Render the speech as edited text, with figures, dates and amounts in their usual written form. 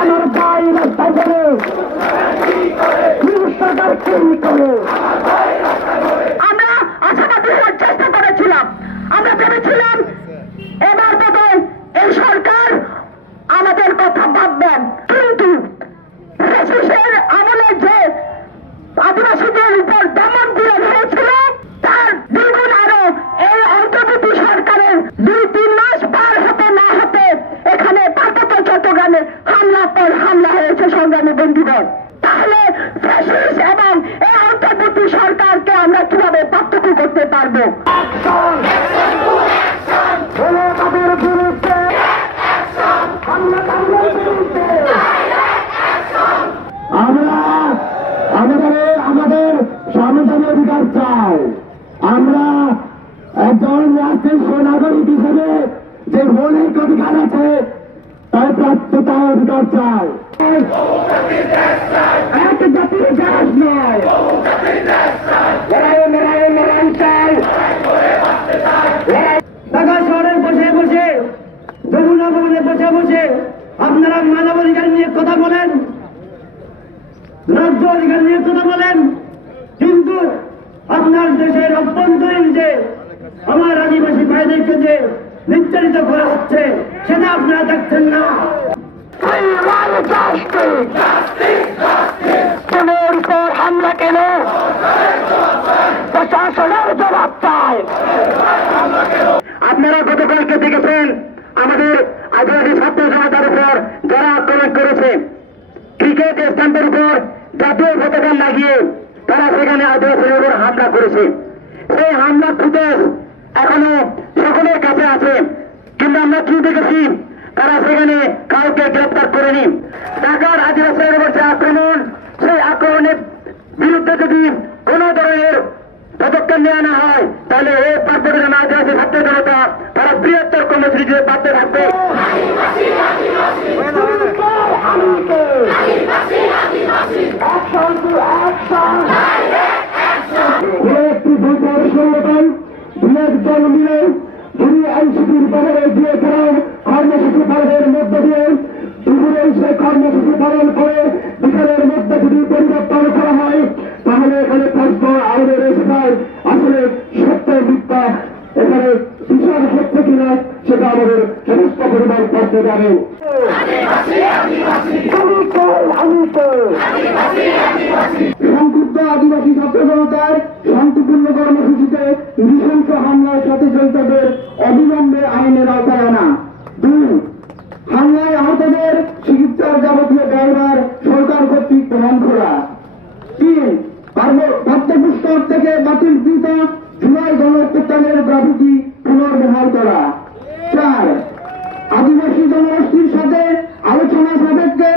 আমার ভাই রাস্তায় করে সরকার কি করে আমরা আশাবাদী হওয়ার চেষ্টা করেছিলাম। আমরা ভেবেছিলাম এবার বোধ এই সরকার আমাদের কথা ভাববেন, কিন্তু ব্রিটিশের আমলে যে আদিবাসীদের উপর দমন পীড়ন হয়েছিল তার দ্বিগুণ আরো এই অন্তর্বর্তী সরকারের 2-3 মাস পার হতে না হতে এখানে পার্বত্য চট্টগ্রামে হামলা পর হামলা হয়েছে। সংগ্রামী বন্ধুগণ, তাহলে ব্রিটিশ এবং এই অন্তর্বর্তী সরকারকে আমরা কিভাবে পার্থক্য করতে পারবো? আমরা আমাদের সাংবিধানিক অধিকার চাই। আমরা একজন রাষ্ট্রের নাগরিক হিসেবে যে মৌলিক অধিকার আছে তার প্রাপ্যতা অধিকার চাই। এক জাতির দেশ নয়, লড়াই চাই। ঢাকা শহরে বসে বসে, যমুনা ভবনে বসে বসে আপনারা মানব অধিকার নিয়ে কথা বলেন, রাজ্য অধিকার নিয়ে কথা বলেন, কিন্তু আপনার দেশের অভ্যন্তরীণ যে আমার আদিবাসী ভাইদেরকে যে নির্যাতিত করা হচ্ছে সেটা আপনারা দেখছেন না। কোনের উপর হামলা কেন? প্রশাসনের জবাব চাই। আপনারা গতকালকে দেখেছেন আমাদের আদিবাসী ছাত্র জনতার উপর যারা আক্রমণ করেছে, ক্রিকেট স্ট্যাম্পের উপর জাতীয় পতাকা লাগিয়ে তারা সেখানে আদিবাসীর উপর হামলা করেছে। সেই হামলার ফুটেজ এখনো সকলের কাছে আছে, কিন্তু আমরা কি দেখেছি? তারা সেখানে কাউকে গ্রেপ্তার করেনি। ঢাকার আদিবাসীর উপর যে আক্রমণ, সেই আক্রমণের বিরুদ্ধে যদি কোন ধরনের পদক্ষেপ নেওয়া না হয় তাহলে এই পার্বত্য আদিবাসী ছাত্র জনতা তারা বৃহত্তর কর্মসূচিতে বাধ্য থাকবে। একটি দুর্বল সংগঠন দল মিলে যিনি আইনশৃঙ্খলা বিভাগের দিয়েছিলেন কর্মসূচি পালনের মধ্য দিয়ে দুপুরে সে কর্মসূচি পালন করে বিকালের মধ্যে যদি পরিবর্তন করা হয় তাহলে এখানে প্রশ্ন আইনের এসে যায় আসলে সত্য মিথ্যা এখানে বিশাল সত্য কিনা সেটা আমাদের সমস্ত পরিমাণ করতে যাবে। সংক্ষুব্ধ আদিবাসী ছাত্র জনতার শান্তিপূর্ণ কর্মসূচিতে নৃশংস হামলার সাথে জড়িতদের অবিলম্বে আইনের আওতায় আনা। 2. হামলায় আহতদের চিকিৎসার যাবতীয় ব্যয়ভার সরকার কর্তৃক বহন করা। 3. পাঠ্যপুস্তক থেকে বাতিলকৃত জুলাই গণঅভ্যুত্থানের গ্রাফিতি পুনর্বহাল করা। 4. আদিবাসী জনগোষ্ঠীর সাথে আলোচনা সাপেক্ষে